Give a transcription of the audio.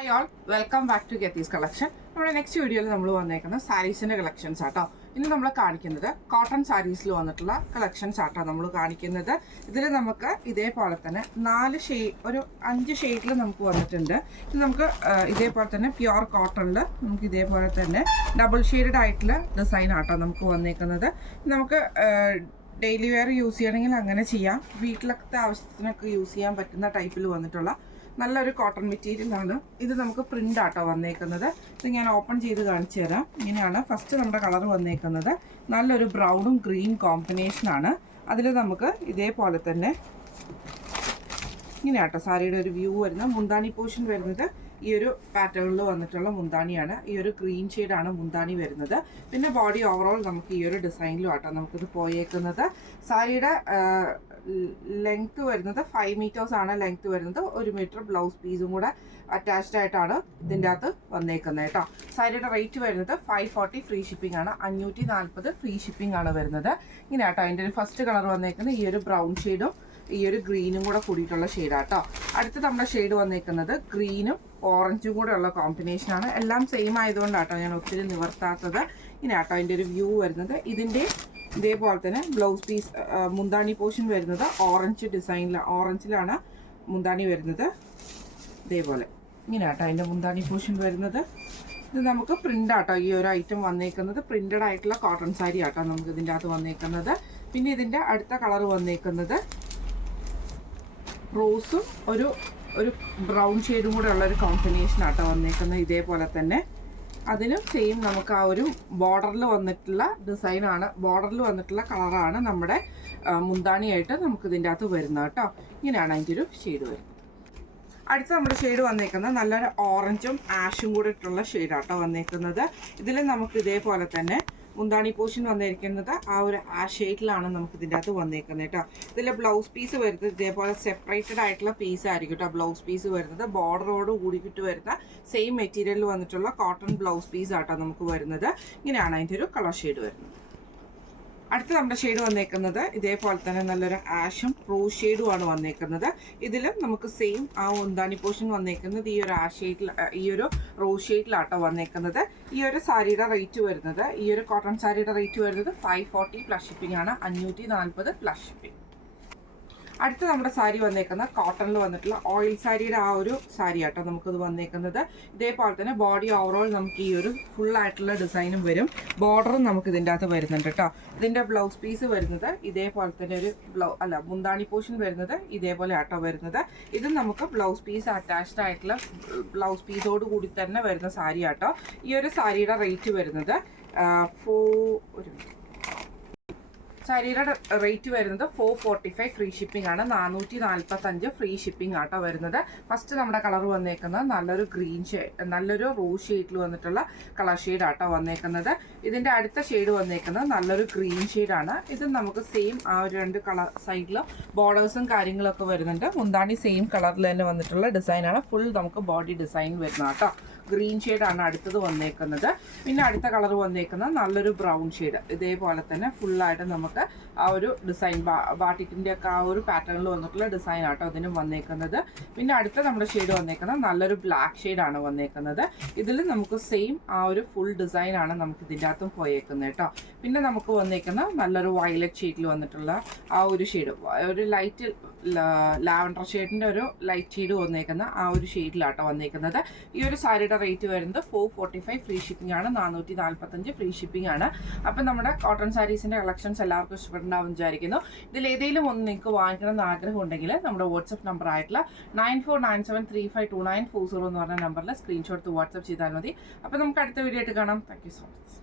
Hi all, welcome back to ഗെത്തീസ് collection. നമ്മുടെ next വീഡിയോയിൽ നമ്മൾ വന്നേക്കുന്നത് സാരീസിൻ്റെ കളക്ഷൻസ് ആട്ടോ. ഇന്ന് നമ്മൾ കാണിക്കുന്നത് കോട്ടൺ സാരീസിൽ വന്നിട്ടുള്ള കളക്ഷൻസ് ആട്ടോ നമ്മൾ കാണിക്കുന്നത്. ഇതിൽ നമുക്ക് ഇതേപോലെ തന്നെ 5 ഷെയ്ഡിൽ നമുക്ക് വന്നിട്ടുണ്ട്. ഇത് നമുക്ക് ഇതേപോലെ തന്നെ പ്യുവർ കോട്ടണിൽ നമുക്ക് ഇതേപോലെ തന്നെ ഡബിൾ ഷെയ്ഡഡ് ആയിട്ടുള്ള ഡിസൈൻ ആട്ടോ നമുക്ക് വന്നേക്കുന്നത്. നമുക്ക് ഡെയിലി വെയർ യൂസ് ചെയ്യണമെങ്കിൽ അങ്ങനെ ചെയ്യാം. വീട്ടിലത്തെ ആവശ്യത്തിനൊക്കെ യൂസ് ചെയ്യാൻ പറ്റുന്ന ടൈപ്പിൽ വന്നിട്ടുള്ള നല്ലൊരു കോട്ടൺ മെറ്റീരിയലാണ്. ഇത് നമുക്ക് പ്രിൻ്റ് ആട്ടോ വന്നേക്കുന്നത്. ഇത് ഞാൻ ഓപ്പൺ ചെയ്ത് കാണിച്ചു തരാം. ഇങ്ങനെയാണ് ഫസ്റ്റ് നമ്മുടെ കളർ വന്നേക്കുന്നത്. നല്ലൊരു ബ്രൗണും ഗ്രീൻ കോമ്പിനേഷനാണ്. അതിൽ നമുക്ക് ഇതേപോലെ തന്നെ ഇങ്ങനെയാട്ടോ സാരിയുടെ ഒരു വ്യൂ വരുന്നത്. മുന്താണി പോർഷൻ വരുന്നത് ഈ ഒരു പാറ്റേണിൽ വന്നിട്ടുള്ള മുന്താണിയാണ്. ഈ ഒരു ഗ്രീൻ ഷെയ്ഡാണ് മുന്താണി വരുന്നത്. പിന്നെ ബോഡി ഓവറോൾ നമുക്ക് ഈ ഒരു ഡിസൈനിലും ആട്ടോ നമുക്കിത് പോയേക്കുന്നത്. സാരിയുടെ ലെങ്ത്ത് വരുന്നത് 5 മീറ്റേഴ്സ് ആണ് ലെങ്ത്ത് വരുന്നത്. 1 മീറ്റർ ബ്ലൗസ് പീസും കൂടെ അറ്റാച്ച്ഡ് ആയിട്ടാണ് ഇതിൻ്റെ അകത്ത് വന്നേക്കുന്നത് കേട്ടോ. സാരിയുടെ റേറ്റ് വരുന്നത് 540 ഫ്രീ ഷിപ്പിംഗ് ആണ്. 540 ഫ്രീ ഷിപ്പിംഗ് ആണ് വരുന്നത്. ഇങ്ങനെ ആട്ടോ അതിൻ്റെ ഒരു ഫസ്റ്റ് കളർ വന്നേക്കുന്നത് ഈ ഒരു ബ്രൗൺ ഷെയ്ഡും ഈ ഒരു ഗ്രീനും കൂടെ കൂടിയിട്ടുള്ള ഷെയ്ഡാട്ടോ. അടുത്ത് നമ്മുടെ ഷെയ്ഡ് വന്നേക്കുന്നത് ഗ്രീനും ഓറഞ്ചും കൂടെ ഉള്ള കോമ്പിനേഷനാണ്. എല്ലാം സെയിം ആയതുകൊണ്ടാട്ടോ ഞാൻ ഒത്തിരി നിവർത്താത്തത്. ഇങ്ങനെ ആട്ടോ അതിൻ്റെ ഒരു വ്യൂ വരുന്നത്. ഇതിൻ്റെ ഇതേപോലെ തന്നെ ബ്ലൗസ് പീസ് മുന്താണി പോർഷൻ വരുന്നത് ഓറഞ്ചിലാണ് മുന്താണി വരുന്നത്. ഇതേപോലെ ഇങ്ങനെ ആട്ടോ അതിൻ്റെ മുന്താണി പോർഷൻ വരുന്നത്. ഇത് നമുക്ക് പ്രിൻ്റ് ആട്ടോ ഈ ഒരു ഐറ്റം വന്നേക്കുന്നത്. പ്രിൻ്റഡ് ആയിട്ടുള്ള കോട്ടൺ സാരി ആട്ടോ നമുക്ക് ഇതിൻ്റെ അകത്ത് വന്നേക്കുന്നത്. പിന്നെ ഇതിൻ്റെ അടുത്ത കളർ വന്നേക്കുന്നത് റോസും ഒരു ബ്രൗൺ ഷെയ്ഡും കൂടെ ഉള്ളൊരു കോമ്പിനേഷൻ ആട്ടോ വന്നേക്കുന്നത്. ഇതേപോലെ തന്നെ അതിനും സെയിം നമുക്ക് ആ ഒരു ബോർഡറിൽ വന്നിട്ടുള്ള ഡിസൈനാണ്, ബോർഡറിൽ വന്നിട്ടുള്ള കളറാണ് നമ്മുടെ മുന്താണിയായിട്ട് നമുക്ക് ഇതിൻ്റെ അകത്ത് വരുന്നത് കേട്ടോ. ഇങ്ങനെയാണ് അതിൻ്റെ ഒരു ഷെയ്ഡ് വരുന്നത്. അടുത്ത നമ്മുടെ ഷെയ്ഡ് വന്നേക്കുന്നത് നല്ലൊരു ഓറഞ്ചും ആഷും കൂടെ ഇട്ടുള്ള ഷെയ്ഡാട്ടോ വന്നേക്കുന്നത്. ഇതിൽ നമുക്ക് ഇതേപോലെ തന്നെ മുന്താണി പോർഷൻ വന്നിരിക്കുന്നത് ആ ഒരു ഷെയ്ഡിലാണ് നമുക്ക് ഇതിൻ്റെ അകത്ത് വന്നേക്കുന്നത് കേട്ടോ. ഇതിൽ ബ്ലൗസ് പീസ് വരുന്നത് ഇതേപോലെ സെപ്പറേറ്റഡ് ആയിട്ടുള്ള പീസ് ആയിരിക്കും കേട്ടോ. ബ്ലൗസ് പീസ് വരുന്നത് ബോർഡറോട് കൂടിയിട്ട് വരുന്ന സെയിം മെറ്റീരിയലിൽ വന്നിട്ടുള്ള കോട്ടൺ ബ്ലൗസ് പീസ് ആട്ടോ നമുക്ക് വരുന്നത്. ഇങ്ങനെയാണ് അതിൻ്റെ ഒരു കളർ ഷെയ്ഡ് വരുന്നത്. അടുത്ത നമ്മുടെ ഷെയ്ഡ് വന്നേക്കുന്നത് ഇതേപോലെ തന്നെ നല്ലൊരു ആഷും റോസ് ഷെയ്ഡുമാണ് വന്നേക്കുന്നത്. ഇതിലും നമുക്ക് സെയിം ആ മുന്താണി പോർഷൻ വന്നേക്കുന്നത് ഈ ഒരു ഈ ഒരു റോസ് ഷെയ്ഡിലാട്ടോ വന്നേക്കുന്നത്. ഈ ഒരു സാരിയുടെ റേറ്റ് വരുന്നത്, ഈ ഒരു കോട്ടൺ സാരിയുടെ റേറ്റ് വരുന്നത് 540 പ്ലസ് ഷിപ്പിംഗ് ആണ്. 540 പ്ലസ് ഷിപ്പിംഗ്. അടുത്ത നമ്മുടെ സാരി വന്നേക്കുന്നത് കോട്ടണിൽ വന്നിട്ടുള്ള ഓയിൽ സാരിയുടെ ആ ഒരു സാരി ആട്ടോ നമുക്കത് വന്നേക്കുന്നത്. ഇതേപോലെ തന്നെ ബോഡി ഓവറോൾ നമുക്ക് ഈ ഒരു ഫുൾ ആയിട്ടുള്ള ഡിസൈനും വരും. ബോർഡറും നമുക്ക് ഇതിൻ്റെ അകത്ത് വരുന്നുണ്ട് കേട്ടോ. ഇതിൻ്റെ ബ്ലൗസ് പീസ് വരുന്നത് ഇതേപോലെ തന്നെ ഒരു മുന്താണി പോർഷൻ വരുന്നത് ഇതേപോലെ ആട്ടോ വരുന്നത്. ഇത് നമുക്ക് ബ്ലൗസ് പീസ് അറ്റാച്ച്ഡ് ആയിട്ടുള്ള ബ്ലൗസ് പീസോട് കൂടി തന്നെ വരുന്ന സാരി ആട്ടോ. ഈ ഒരു സാരിയുടെ റേറ്റ് വരുന്നത് സാരിയുടെ റേറ്റ് വരുന്നത് 445 ഫ്രീ ഷിപ്പിംഗ് ആണ്. 445 ഫ്രീ ഷിപ്പിംഗ് ആട്ടോ വരുന്നത്. ഫസ്റ്റ് നമ്മുടെ കളർ വന്നേക്കുന്നത് നല്ലൊരു റോസ് ഷെയ്ഡിൽ വന്നിട്ടുള്ള കളർ ഷെയ്ഡ് ആട്ടോ വന്നേക്കുന്നത്. ഇതിൻ്റെ അടുത്ത ഷെയ്ഡ് വന്നേക്കുന്നത് നല്ലൊരു ഗ്രീൻ ഷെയ്ഡാണ്. ഇത് നമുക്ക് സെയിം ആ ഒരു 2 കളർ സൈഡിലും ബോർഡേഴ്സും കാര്യങ്ങളൊക്കെ വരുന്നുണ്ട്. മുന്താണി സെയിം കളറിൽ തന്നെ വന്നിട്ടുള്ള ഡിസൈനാണ്. ഫുൾ നമുക്ക് ബോഡി ഡിസൈൻ വരുന്നത് കേട്ടോ. ഗ്രീൻ ഷെയ്ഡാണ് അടുത്തത് വന്നേക്കുന്നത്. പിന്നെ അടുത്ത കളർ വന്നേക്കുന്നത് നല്ലൊരു ബ്രൗൺ ഷെയ്ഡ്. ഇതേപോലെ തന്നെ ഫുള്ളായിട്ട് നമുക്ക് ആ ഒരു ഡിസൈൻ ബാട്ടിക്കിൻ്റെ ഒക്കെ ആ ഒരു പാറ്റേണിൽ വന്നിട്ടുള്ള ഡിസൈൻ ആട്ടോ അതിനും വന്നേക്കുന്നത്. പിന്നെ അടുത്ത നമ്മുടെ ഷെയ്ഡ് വന്നേക്കുന്നത് നല്ലൊരു ബ്ലാക്ക് ഷെയ്ഡാണ് വന്നേക്കുന്നത്. ഇതിൽ നമുക്ക് സെയിം ആ ഒരു ഫുൾ ഡിസൈനാണ് നമുക്ക് ഇതിൻ്റെ അകത്തും പോയേക്കുന്നത് കേട്ടോ. പിന്നെ നമുക്ക് വന്നേക്കുന്ന നല്ലൊരു വയലറ്റ് ഷെയ്ഡിൽ വന്നിട്ടുള്ള ആ ഒരു ഷെയ്ഡ്, ഒരു ലൈറ്റ് ലാവൻഡർ ഷെയ്ഡിൻ്റെ ഒരു ലൈറ്റ് ഷെയ്ഡ് വന്നേക്കുന്ന ആ ഒരു ഷെയ്ഡിലാട്ടോ വന്നേക്കുന്നത്. ഈ ഒരു സാരിയുടെ റേറ്റ് വരുന്നത് 445 ഫ്രീ ഷിപ്പിംഗ് ആണ്. 445 ഫ്രീ ഷിപ്പിംഗ് ആണ്. അപ്പം നമ്മുടെ കോട്ടൺ സാരീസിൻ്റെ കളക്ഷൻസ് എല്ലാവർക്കും ഇഷ്ടപ്പെട്ടുണ്ടാവും വിചാരിക്കുന്നു. ഇതിൽ ഏതെങ്കിലും ഒന്ന് നിങ്ങൾക്ക് വാങ്ങിക്കണം എന്ന് ആഗ്രഹം ഉണ്ടെങ്കിൽ നമ്മുടെ വാട്സപ്പ് നമ്പർ ആയിട്ടുള്ള 9497352940 എന്ന് പറഞ്ഞ നമ്പറിൽ സ്ക്രീൻഷോട്ട് വാട്സപ്പ് ചെയ്താൽ മതി. അപ്പോൾ നമുക്ക് അടുത്ത വീഡിയോ ആയിട്ട് കാണാം. Thank you so much.